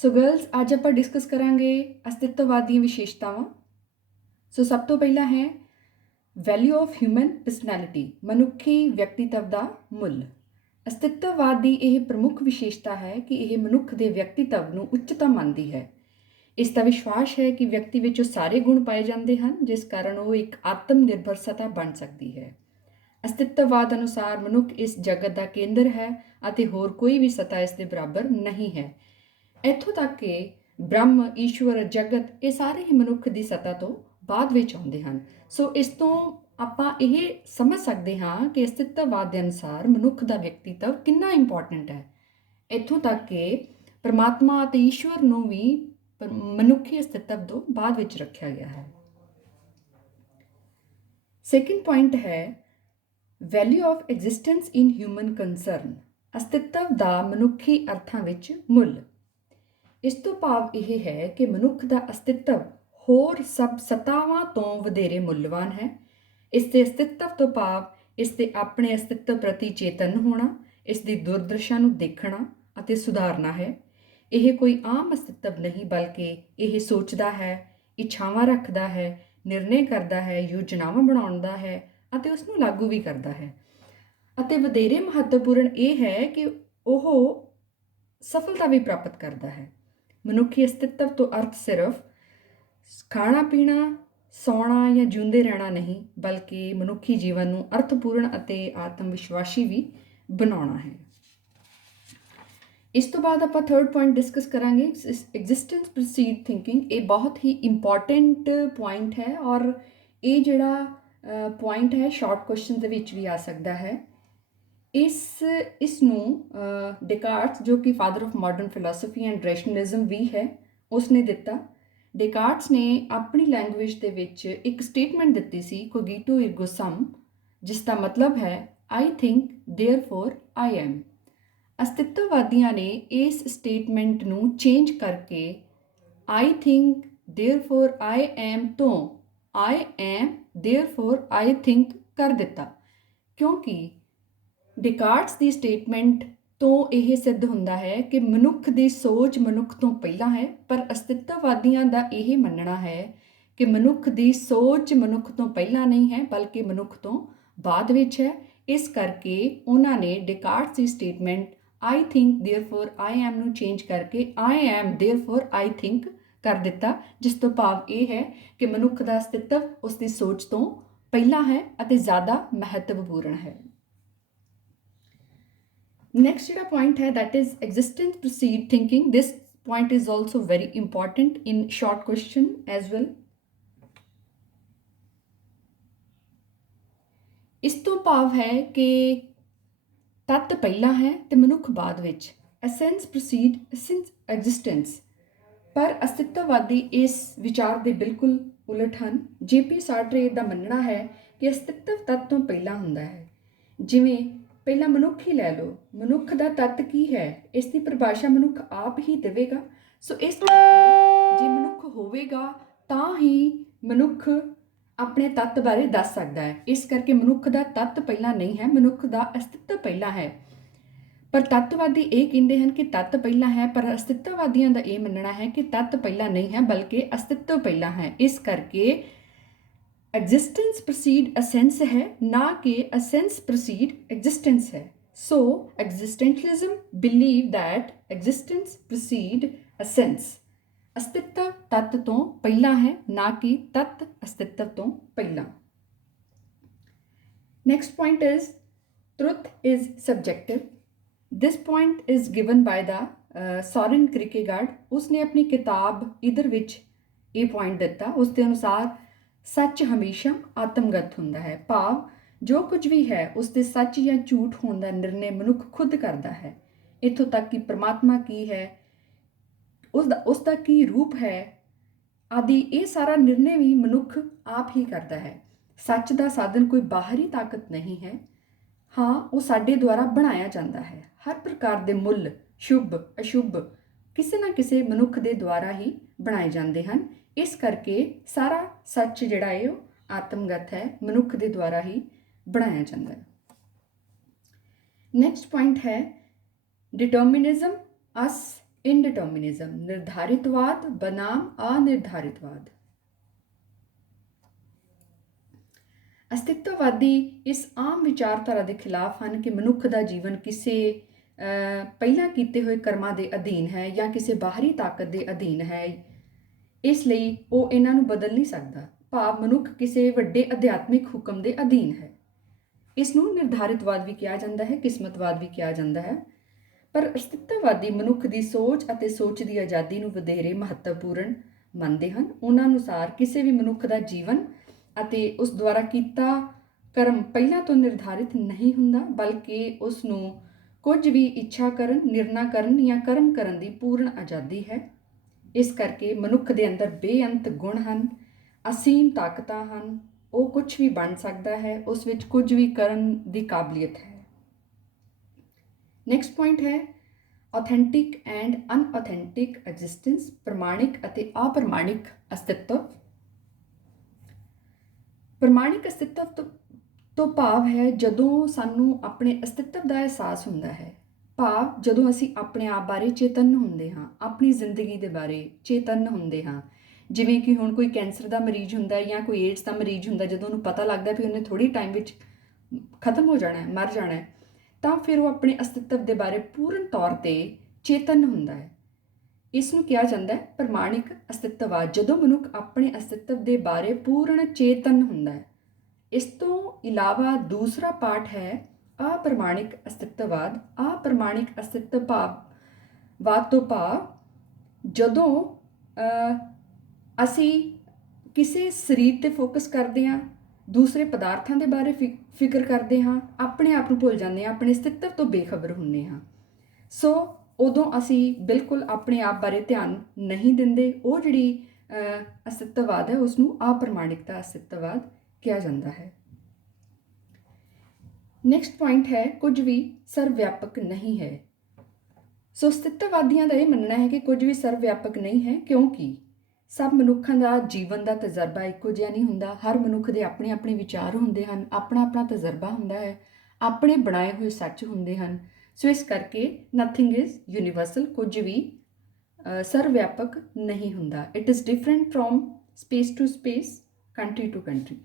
So girls आज आप discuss करांगे अस्तित्ववाद ਦੀਆਂ ਵਿਸ਼ੇਸ਼ਤਾਵਾਂ। ਸੋ ਸਭ ਤੋਂ ਪਹਿਲਾਂ ਹੈ ਵੈਲਿਊ ਆਫ ਹਿਊਮਨ ਪਰਸਨੈਲਿਟੀ, ਮਨੁੱਖੀ ਵਿਅਕਤੀਤਵ ਦਾ ਮੁੱਲ। अस्तित्ववाद ਦੀ ਇਹ ਪ੍ਰਮੁੱਖ ਵਿਸ਼ੇਸ਼ਤਾ ਹੈ ਕਿ ਇਹ ਮਨੁੱਖ ਦੇ ਵਿਅਕਤੀਤਵ ਨੂੰ ਉੱਚਤਾ ਮੰਨਦੀ ਹੈ। ਇਸ ਦਾ ਵਿਸ਼ਵਾਸ ਹੈ ਕਿ ਵਿਅਕਤੀ ਵਿੱਚ ਉਹ ਸਾਰੇ ਗੁਣ ਪਾਏ ਜਾਂਦੇ ਹਨ ਜਿਸ ਕਾਰਨ ਉਹ ਇੱਕ ਆਤਮ ਨਿਰਭਰ ਸਤਾ ਬਣ ਸਕਦੀ ਹੈ। अस्तित्ववाद ਅਨੁਸਾਰ ਮਨੁੱਖ ਇਸ ਜਗਤ ਦਾ ਕੇਂਦਰ ਹੈ ਅਤੇ ਹੋਰ ਕੋਈ ਵੀ ਸਤਾ ਇਸ ਦੇ ਬਰਾਬਰ ਨਹੀਂ ਹੈ। ਇੱਥੋਂ ਤੱਕ ਕਿ ਬ੍ਰਹਮ, ਈਸ਼ਵਰ, ਜਗਤ ਇਹ ਸਾਰੇ ਹੀ ਮਨੁੱਖ ਦੀ ਸਤਾ ਤੋਂ ਬਾਅਦ ਵਿੱਚ ਆਉਂਦੇ ਹਨ। ਸੋ ਇਸ ਤੋਂ ਆਪਾਂ ਇਹ ਸਮਝ ਸਕਦੇ ਹਾਂ ਕਿ अस्तित्ववाद ਦੇ ਅਨੁਸਾਰ ਮਨੁੱਖ ਦਾ ਵਿਅਕਤੀਤਵ ਕਿੰਨਾ ਇੰਪੋਰਟੈਂਟ ਹੈ। ਇੱਥੋਂ ਤੱਕ ਕਿ ਪਰਮਾਤਮਾ ਅਤੇ ਈਸ਼ਵਰ ਨੂੰ ਵੀ ਮਨੁੱਖੀ अस्तित्व ਤੋਂ ਬਾਅਦ ਵਿੱਚ ਰੱਖਿਆ ਗਿਆ ਹੈ। ਸੈਕਿੰਡ ਪੁਆਇੰਟ ਹੈ value of existence in human concern, अस्तित्व ਦਾ ਮਨੁੱਖੀ ਅਰਥਾਂ ਵਿੱਚ ਮੁੱਲ। ਇਸ ਤੋਂ ਭਾਵ ਇਹ ਹੈ ਕਿ ਮਨੁੱਖ ਦਾ अस्तित्व ਹੋਰ ਸਭ ਸਤਾਵਾਂ ਤੋਂ ਵਧੇਰੇ ਮੁੱਲਵਾਨ ਹੈ। ਇਸ ਦੇ अस्तित्व ਤੋਂ ਭਾਵ ਇਸ ਦੇ ਆਪਣੇ अस्तित्व ਪ੍ਰਤੀ ਚੇਤਨ ਹੋਣਾ, ਇਸ ਦੀ ਦੁਰਦਸ਼ਾ ਨੂੰ ਦੇਖਣਾ ਅਤੇ ਸੁਧਾਰਨਾ ਹੈ। ਇਹ ਕੋਈ ਆਮ अस्तित्व ਨਹੀਂ ਬਲਕਿ ਇਹ ਸੋਚਦਾ ਹੈ, ਇੱਛਾਵਾਂ ਰੱਖਦਾ ਹੈ, ਨਿਰਣੇ ਕਰਦਾ ਹੈ, ਯੋਜਨਾਵਾਂ ਬਣਾਉਂਦਾ ਹੈ ਅਤੇ ਉਸ ਨੂੰ ਲਾਗੂ ਵੀ ਕਰਦਾ ਹੈ। ਅਤੇ ਵਧੇਰੇ ਮਹੱਤਵਪੂਰਨ ਇਹ ਹੈ ਕਿ ਉਹ ਸਫਲਤਾ ਵੀ ਪ੍ਰਾਪਤ ਕਰਦਾ ਹੈ। ਮਨੁੱਖੀ अस्तित्व ਤੋਂ ਅਰਥ ਸਿਰਫ ਖਾਣਾ ਪੀਣਾ, ਸੌਣਾ ਜਾਂ ਜਿਉਂਦੇ ਰਹਿਣਾ ਨਹੀਂ ਬਲਕਿ ਮਨੁੱਖੀ ਜੀਵਨ ਨੂੰ ਅਰਥਪੂਰਨ ਅਤੇ ਆਤਮ ਵਿਸ਼ਵਾਸੀ ਵੀ ਬਣਾਉਣਾ ਹੈ। ਇਸ ਤੋਂ ਬਾਅਦ ਆਪਾਂ ਥਰਡ ਪੁਆਇੰਟ ਡਿਸਕਸ ਕਰਾਂਗੇ ਐਗਜ਼ਿਸਟੈਂਸ ਪ੍ਰਸੀਡ ਥਿੰਕਿੰਗ। ਇਹ ਬਹੁਤ ਹੀ ਇੰਪੋਰਟੈਂਟ ਪੁਆਇੰਟ ਹੈ ਔਰ ਇਹ ਜਿਹੜਾ ਪੁਆਇੰਟ ਹੈ ਸ਼ਾਰਟ ਕੁਐਸਚਨ ਦੇ ਵਿੱਚ ਵੀ ਆ ਸਕਦਾ ਹੈ। ਇਸ ਨੂੰ ਡਿਕਾਰਟਸ, ਜੋ ਕਿ father of modern philosophy and rationalism ਵੀ ਹੈ, ਉਸਨੇ ਦਿੱਤਾ। ਡਿਕਾਰਟਸ ਨੇ ਆਪਣੀ ਲੈਂਗੁਏਜ ਦੇ ਵਿੱਚ ਇੱਕ ਸਟੇਟਮੈਂਟ ਦਿੱਤੀ ਸੀ, ਕੋਗੀਟੋ ਇਰਗੋ ਸਮ, ਜਿਸ ਦਾ ਮਤਲਬ ਹੈ ਆਈ ਥਿੰਕ ਦੇਅਰਫੋਰ ਆਈ ਐਮ। अस्तित्ववादियों ने इस स्टेटमेंट ਨੂੰ ਚੇਂਜ ਕਰਕੇ ਆਈ ਥਿੰਕ ਦੇਅਰਫੋਰ ਆਈ ਐਮ ਤੋਂ ਆਈ ਐਮ ਦੇਅਰਫੋਰ ਆਈ ਥਿੰਕ ਕਰ ਦਿੱਤਾ, ਕਿਉਂਕਿ ਡਿਕਾਰਟਸ ਦੀ ਸਟੇਟਮੈਂਟ ਤੋਂ ਇਹ ਸਿੱਧ ਹੁੰਦਾ ਹੈ ਕਿ ਮਨੁੱਖ ਦੀ ਸੋਚ ਮਨੁੱਖ ਤੋਂ ਪਹਿਲਾਂ ਹੈ, ਪਰ अस्तित्ववादियों ਦਾ ਇਹ ਮੰਨਣਾ ਹੈ ਕਿ ਮਨੁੱਖ ਦੀ ਸੋਚ ਮਨੁੱਖ ਤੋਂ ਪਹਿਲਾਂ ਨਹੀਂ ਹੈ ਬਲਕਿ ਮਨੁੱਖ ਤੋਂ ਬਾਅਦ ਵਿੱਚ ਹੈ। ਇਸ ਕਰਕੇ ਉਹਨਾਂ ਨੇ ਡਿਕਾਰਟਸ ਦੀ statement I think therefore I am ਨੂੰ ਚੇਂਜ ਕਰਕੇ ਆਈ ਐਮ ਦੇਅਰਫੋਰ ਆਈ ਥਿੰਕ ਕਰ ਦਿੱਤਾ, ਜਿਸ ਤੋਂ ਭਾਵ ਇਹ ਹੈ ਕਿ ਮਨੁੱਖ ਦਾ अस्तित्व ਉਸ ਦੀ ਸੋਚ ਤੋਂ ਪਹਿਲਾਂ ਹੈ ਅਤੇ ਜ਼ਿਆਦਾ ਮਹੱਤਵਪੂਰਨ ਹੈ। ਨੈਕਸਟ ਜਿਹੜਾ ਪੁਆਇੰਟ ਹੈ that is existence precede thinking. This point is also very important in short question as well. ਇਸ ਤੋਂ ਭਾਵ ਹੈ ਕਿ ਤੱਤ ਪਹਿਲਾਂ ਹੈ ਤੇ ਮਨੁੱਖ ਬਾਅਦ ਵਿੱਚ। Essence precede existence. ਪਰ अस्तित्ववादी ਇਸ ਵਿਚਾਰ ਦੇ ਬਿਲਕੁਲ ਉਲਟ ਹਨ। ਜੇਪੀ ਸਾਰਟਰੇ ਦਾ ਮੰਨਣਾ ਹੈ ਕਿ अस्तित्व ਤੱਤ ਤੋਂ ਪਹਿਲਾਂ ਹੁੰਦਾ ਹੈ। ਜਿਵੇਂ ਪਹਿਲਾਂ ਮਨੁੱਖ ਹੀ ਲੈ ਲਓ, ਮਨੁੱਖ ਦਾ ਤੱਤ ਕੀ ਹੈ, ਇਸ ਦੀ ਪਰਿਭਾਸ਼ਾ ਮਨੁੱਖ ਆਪ ਹੀ ਦੇਵੇਗਾ। ਸੋ ਇਸ ਕਰਕੇ ਜੇ ਮਨੁੱਖ ਹੋਵੇਗਾ ਤਾਂ ਹੀ ਮਨੁੱਖ ਆਪਣੇ ਤੱਤ ਬਾਰੇ ਦੱਸ ਸਕਦਾ ਹੈ। ਇਸ ਕਰਕੇ ਮਨੁੱਖ ਦਾ ਤੱਤ ਪਹਿਲਾਂ ਨਹੀਂ ਹੈ, ਮਨੁੱਖ ਦਾ अस्तित्व ਪਹਿਲਾਂ ਹੈ। ਪਰ ਤੱਤਵਾਦੀ ਇਹ ਕਹਿੰਦੇ ਹਨ ਕਿ ਤੱਤ ਪਹਿਲਾਂ ਹੈ, ਪਰ अस्तित्ववादियों ਦਾ ਇਹ ਮੰਨਣਾ ਹੈ ਕਿ ਤੱਤ ਪਹਿਲਾਂ ਨਹੀਂ ਹੈ ਬਲਕਿ अस्तित्व ਪਹਿਲਾਂ ਹੈ। ਇਸ ਕਰਕੇ ਐਗਜ਼ਿਸਟੈਂਸ ਪ੍ਰਸੀਡ ਅਸੈਂਸ ਹੈ, ਨਾ ਕਿ ਅਸੈਂਸ ਪ੍ਰਸੀਡ ਐਗਜ਼ਿਸਟੈਂਸ ਹੈ। ਸੋ ਐਗਜ਼ਿਸਟੈਂਸ਼ਲਿਜ਼ਮ ਬਿਲੀਵ ਦੈਟ ਐਗਜ਼ਿਸਟੈਂਸ ਪ੍ਰਸੀਡ ਅਸੈਂਸ। अस्तित्व ਤੱਤ ਤੋਂ ਪਹਿਲਾਂ ਹੈ, ਨਾ ਕਿ ਤੱਤ अस्तित्व ਤੋਂ ਪਹਿਲਾਂ। Next point is truth is subjective. This point is given by the Soren Kierkegaard. ਉਸਨੇ ਆਪਣੀ ਕਿਤਾਬ ਇਦਰ ਵਿੱਚ ਇਹ ਪੁਆਇੰਟ ਦਿੱਤਾ। ਉਸ ਦੇ ਅਨੁਸਾਰ ਸੱਚ ਹਮੇਸ਼ਾ ਆਤਮਗਤ ਹੁੰਦਾ ਹੈ, ਭਾਵ ਜੋ ਕੁਝ ਵੀ ਹੈ ਉਸ ਦੇ ਸੱਚ ਜਾਂ ਝੂਠ ਹੋਣ ਦਾ ਨਿਰਣੇ ਮਨੁੱਖ ਖੁਦ ਕਰਦਾ ਹੈ। ਇੱਥੋਂ ਤੱਕ ਕਿ ਪਰਮਾਤਮਾ ਕੀ ਹੈ, ਉਸ ਦਾ ਕੀ ਰੂਪ ਹੈ ਆਦਿ, ਇਹ ਸਾਰਾ ਨਿਰਣੇ ਵੀ ਮਨੁੱਖ ਆਪ ਹੀ ਕਰਦਾ ਹੈ। ਸੱਚ ਦਾ ਸਾਧਨ ਕੋਈ ਬਾਹਰੀ ਤਾਕਤ ਨਹੀਂ ਹੈ, ਹਾਂ ਉਹ ਸਾਡੇ ਦੁਆਰਾ ਬਣਾਇਆ ਜਾਂਦਾ ਹੈ। ਹਰ ਪ੍ਰਕਾਰ ਦੇ ਮੁੱਲ, ਸ਼ੁਭ ਅਸ਼ੁਭ, ਕਿਸੇ ਨਾ ਕਿਸੇ ਮਨੁੱਖ ਦੇ ਦੁਆਰਾ ਹੀ ਬਣਾਏ ਜਾਂਦੇ ਹਨ। ਇਸ ਕਰਕੇ ਸਾਰਾ ਸੱਚ ਜਿਹੜਾ ਹੈ ਉਹ ਆਤਮਗਤ ਹੈ, ਮਨੁੱਖ ਦੇ ਦੁਆਰਾ ਹੀ ਬਣਾਇਆ ਜਾਂਦਾ ਹੈ। ਨੈਕਸਟ ਪੁਆਇੰਟ ਹੈ ਡਿਟਰਮਿਨਿਜ਼ਮ ਅਸ इनडिटर्मिनिज्म, निर्धारितवाद बनाम अनिर्धारितवाद। ਅਸਤਿਤਵਵਾਦੀ ਇਸ ਆਮ ਵਿਚਾਰਧਾਰਾ ਦੇ ਖਿਲਾਫ ਹਨ ਕਿ ਮਨੁੱਖ ਦਾ ਜੀਵਨ ਕਿਸੇ ਪਹਿਲਾਂ ਕੀਤੇ ਹੋਏ ਕਰਮਾਂ ਦੇ ਅਧੀਨ ਹੈ ਜਾਂ ਕਿਸੇ ਬਾਹਰੀ ਤਾਕਤ ਦੇ ਅਧੀਨ ਹੈ, ਇਸ ਲਈ ਉਹ ਇਹਨਾਂ ਨੂੰ ਬਦਲ ਨਹੀਂ ਸਕਦਾ। ਭਾਵ ਮਨੁੱਖ ਕਿਸੇ ਵੱਡੇ ਅਧਿਆਤਮਿਕ ਹੁਕਮ ਦੇ ਅਧੀਨ ਹੈ। ਇਸ ਨੂੰ ਨਿਰਧਾਰਿਤਵਾਦ ਵੀ ਕਿਹਾ ਜਾਂਦਾ ਹੈ, ਕਿਸਮਤਵਾਦ ਵੀ ਕਿਹਾ ਜਾਂਦਾ ਹੈ। ਪਰ ਅਸਤਿਤਵਵਾਦੀ ਮਨੁੱਖ ਦੀ ਸੋਚ ਅਤੇ ਸੋਚ ਦੀ ਆਜ਼ਾਦੀ ਨੂੰ ਵਧੇਰੇ ਮਹੱਤਵਪੂਰਨ ਮੰਨਦੇ ਹਨ। ਉਹਨਾਂ ਅਨੁਸਾਰ ਕਿਸੇ ਵੀ ਮਨੁੱਖ ਦਾ ਜੀਵਨ ਅਤੇ ਉਸ ਦੁਆਰਾ ਕੀਤਾ ਕਰਮ ਪਹਿਲਾਂ ਤੋਂ ਨਿਰਧਾਰਿਤ ਨਹੀਂ ਹੁੰਦਾ, ਬਲਕਿ ਉਸ ਨੂੰ ਕੁਝ ਵੀ ਇੱਛਾ ਕਰਨ, ਨਿਰਣਾ ਕਰਨ ਜਾਂ ਕਰਮ ਕਰਨ ਦੀ ਪੂਰਨ ਆਜ਼ਾਦੀ ਹੈ। ਇਸ ਕਰਕੇ ਮਨੁੱਖ ਦੇ ਅੰਦਰ ਬੇਅੰਤ ਗੁਣ ਹਨ, ਅਸੀਮ ਤਾਕਤਾਂ ਹਨ, ਉਹ ਕੁਝ ਵੀ ਬਣ ਸਕਦਾ ਹੈ, ਉਸ ਵਿੱਚ ਕੁਝ ਵੀ ਕਰਨ ਦੀ ਕਾਬਲੀਅਤ ਹੈ। ਨੈਕਸਟ ਪੁਆਇੰਟ ਹੈ ਆਥੈਂਟਿਕ ਐਂਡ ਅਨਆਥੈਂਟਿਕ ਐਗਜ਼ਿਸਟੈਂਸ, ਪ੍ਰਮਾਣਿਕ ਅਤੇ ਅਪ੍ਰਮਾਣਿਕ ਅਸਤਿਤਵ। ਪ੍ਰਮਾਣਿਕ ਅਸਤਿਤਵ ਤੋਂ ਭਾਵ ਹੈ ਜਦੋਂ ਸਾਨੂੰ ਆਪਣੇ ਅਸਤਿਤਵ ਦਾ ਅਹਿਸਾਸ ਹੁੰਦਾ ਹੈ। ਭਾਵ ਜਦੋਂ ਅਸੀਂ ਆਪਣੇ ਆਪ ਬਾਰੇ ਚੇਤਨ ਹੁੰਦੇ ਹਾਂ, ਆਪਣੀ ਜ਼ਿੰਦਗੀ ਦੇ ਬਾਰੇ ਚੇਤਨ ਹੁੰਦੇ ਹਾਂ। ਜਿਵੇਂ ਕਿ ਹੁਣ ਕੋਈ ਕੈਂਸਰ ਦਾ ਮਰੀਜ਼ ਹੁੰਦਾ ਜਾਂ ਕੋਈ ਏਡਸ ਦਾ ਮਰੀਜ਼ ਹੁੰਦਾ, ਜਦੋਂ ਉਹਨੂੰ ਪਤਾ ਲੱਗਦਾ ਵੀ ਉਹਨੇ ਥੋੜ੍ਹੀ ਟਾਈਮ ਵਿੱਚ ਖਤਮ ਹੋ ਜਾਣਾ ਹੈ, ਮਰ ਜਾਣਾ ਹੈ, ਤਾਂ ਫਿਰ ਉਹ ਆਪਣੇ ਅਸਤਿਤਵ ਦੇ ਬਾਰੇ ਪੂਰਨ ਤੌਰ 'ਤੇ ਚੇਤਨ ਹੁੰਦਾ ਹੈ। ਇਸ ਨੂੰ ਕਿਹਾ ਜਾਂਦਾ ਹੈ ਪ੍ਰਮਾਣਿਕ ਅਸਤਿਤਵਵਾਦ, ਜਦੋਂ ਮਨੁੱਖ ਆਪਣੇ ਅਸਤਿਤਵ ਦੇ ਬਾਰੇ ਪੂਰਨ ਚੇਤਨ ਹੁੰਦਾ ਹੈ। ਇਸ ਤੋਂ ਇਲਾਵਾ ਦੂਸਰਾ ਪਾਰਟ ਹੈ ਅਪ੍ਰਮਾਣਿਕ ਅਸਤਿਤਵਵਾਦ। ਅਪ੍ਰਮਾਣਿਕ ਅਸਤਿਤਵਵਾਦ ਤੋਂ ਭਾਵ ਜਦੋਂ ਅਸੀਂ ਕਿਸੇ ਸਰੀਰ 'ਤੇ ਫੋਕਸ ਕਰਦੇ ਹਾਂ, ਦੂਸਰੇ ਪਦਾਰਥਾਂ ਦੇ ਬਾਰੇ ਫਿਕਰ ਕਰਦੇ ਹਾਂ, ਆਪਣੇ ਆਪ ਨੂੰ ਭੁੱਲ ਜਾਂਦੇ ਹਾਂ, ਆਪਣੇ ਅਸਤਿਤਵ ਤੋਂ ਬੇਖਬਰ ਹੁੰਦੇ ਹਾਂ। ਸੋ ਉਦੋਂ ਅਸੀਂ ਬਿਲਕੁਲ ਆਪਣੇ ਆਪ ਬਾਰੇ ਧਿਆਨ ਨਹੀਂ ਦਿੰਦੇ। ਉਹ ਜਿਹੜੀ ਅਸਤਿਤਵਵਾਦ ਹੈ ਉਸ ਨੂੰ ਅਪ੍ਰਮਾਣਿਕਤਾ ਅਸਤਿਤਵਵਾਦ ਕਿਹਾ ਜਾਂਦਾ ਹੈ। ਨੈਕਸਟ ਪੁਆਇੰਟ ਹੈ ਕੁਝ ਵੀ ਸਰਵ-ਵਿਆਪਕ ਨਹੀਂ ਹੈ। ਸੋ ਅਸਤਿਤਵਵਾਦੀਆਂ ਦਾ ਇਹ ਮੰਨਣਾ ਹੈ ਕਿ ਕੁਝ ਵੀ ਸਰਵ-ਵਿਆਪਕ ਨਹੀਂ ਹੈ, ਕਿਉਂਕਿ ਸਭ ਮਨੁੱਖਾਂ ਦਾ ਜੀਵਨ ਦਾ ਤਜਰਬਾ ਇੱਕੋ ਜਿਹਾ ਨਹੀਂ ਹੁੰਦਾ। ਹਰ ਮਨੁੱਖ ਦੇ ਆਪਣੇ ਆਪਣੇ ਵਿਚਾਰ ਹੁੰਦੇ ਹਨ, ਆਪਣਾ ਆਪਣਾ ਤਜਰਬਾ ਹੁੰਦਾ ਹੈ, ਆਪਣੇ ਬਣਾਏ ਹੋਏ ਸੱਚ ਹੁੰਦੇ ਹਨ। ਸੋ ਇਸ ਕਰਕੇ ਨਥਿੰਗ ਇਜ਼ ਯੂਨੀਵਰਸਲ, ਕੁਝ ਵੀ ਸਰਵ-ਵਿਆਪਕ ਨਹੀਂ ਹੁੰਦਾ। It is different from space to space, country to country.